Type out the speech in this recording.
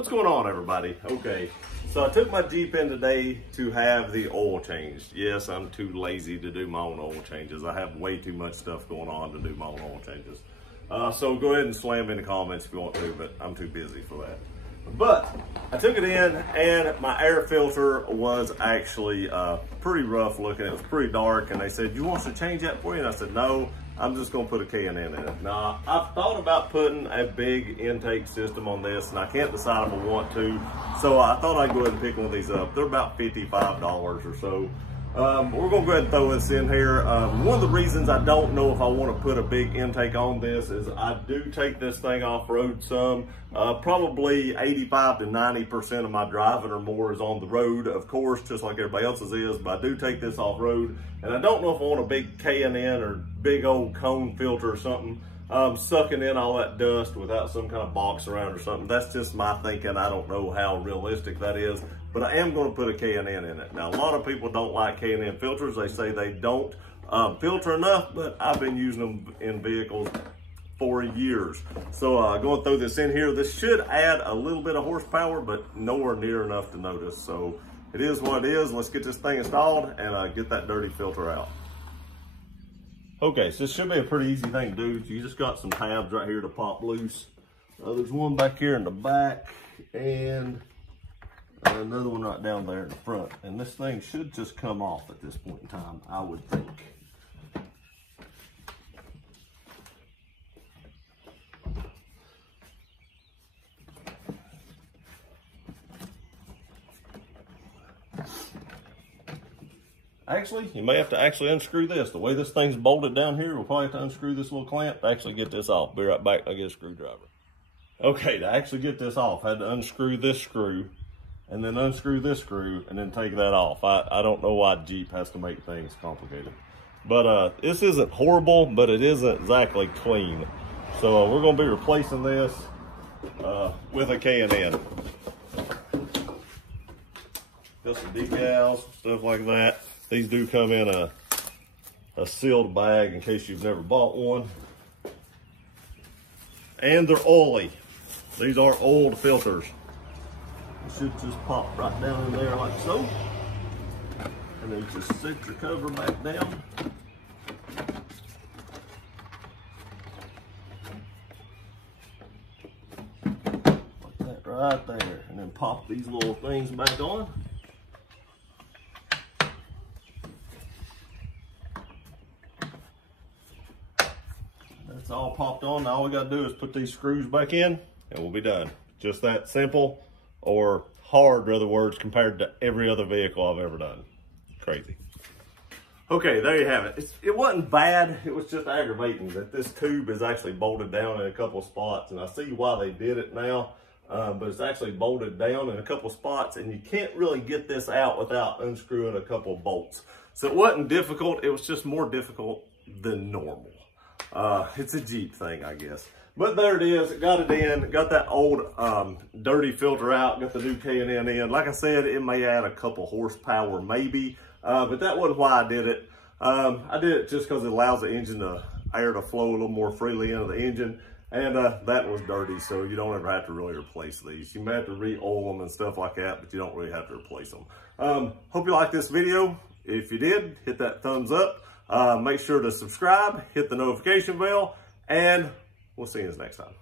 What's going on, everybody? Okay, so I took my Jeep in today to have the oil changed. Yes, I'm too lazy to do my own oil changes. I have way too much stuff going on to do my own oil changes. So go ahead and slam in the comments if you want to, but I'm too busy for that. But I took it in and my air filter was actually pretty rough looking. It was pretty dark, and they said, "You want us to change that for you?" And I said, "No, I'm just gonna put a K&N in it." Now, I've thought about putting a big intake system on this, and I can't decide if I want to. So I thought I'd go ahead and pick one of these up. They're about $55 or so. We're gonna go ahead and throw this in here. One of the reasons I don't know if I want to put a big intake on this is I do take this thing off-road some. Probably 85 to 90% of my driving or more is on the road, of course, just like everybody else's is, but I do take this off-road. And I don't know if I want a big K&N or big old cone filter or something sucking in all that dust without some kind of box around or something. That's just my thinking. I don't know how realistic that is, but I am going to put a K&N in it. Now, a lot of people don't like K&N filters. They say they don't filter enough, but I've been using them in vehicles for years. So going to throw this in here. This should add a little bit of horsepower, but nowhere near enough to notice. So it is what it is. Let's get this thing installed and get that dirty filter out. Okay, so this should be a pretty easy thing to do. You just got some tabs right here to pop loose. There's one back here in the back and another one right down there in the front. And this thing should just come off at this point in time, I would think. Actually, you may have to actually unscrew this. The way this thing's bolted down here, we'll probably have to unscrew this little clamp to actually get this off. Be right back, I'll get a screwdriver. Okay, to actually get this off, I had to unscrew this screw, and then unscrew this screw, and then take that off. I don't know why Jeep has to make things complicated. But this isn't horrible, but it isn't exactly clean. So we're gonna be replacing this with a K&N. Got some decals, stuff like that. These do come in a sealed bag in case you've never bought one. And they're oily. These are old filters. You should just pop right down in there like so. And then just set your cover back down. Like that right there. And then pop these little things back on. It's all popped on. Now all we got to do is put these screws back in and we'll be done. Just that simple, or hard in other words, compared to every other vehicle I've ever done. Crazy. Okay, there you have it. It wasn't bad. It was just aggravating that this tube is actually bolted down in a couple of spots, and I see why they did it now, but it's actually bolted down in a couple of spots, and you can't really get this out without unscrewing a couple of bolts. So it wasn't difficult. It was just more difficult than normal. It's a Jeep thing, I guess. But there it is. Got it in. Got that old dirty filter out. Got the new K&N in. Like I said, it may add a couple horsepower, maybe. But that wasn't why I did it. I did it just because it allows the engine air to flow a little more freely into the engine. And that was dirty, so you don't ever have to really replace these. You may have to re-oil them and stuff like that, but you don't really have to replace them. Hope you liked this video. If you did, hit that thumbs up. Make sure to subscribe, hit the notification bell, and we'll see you next time.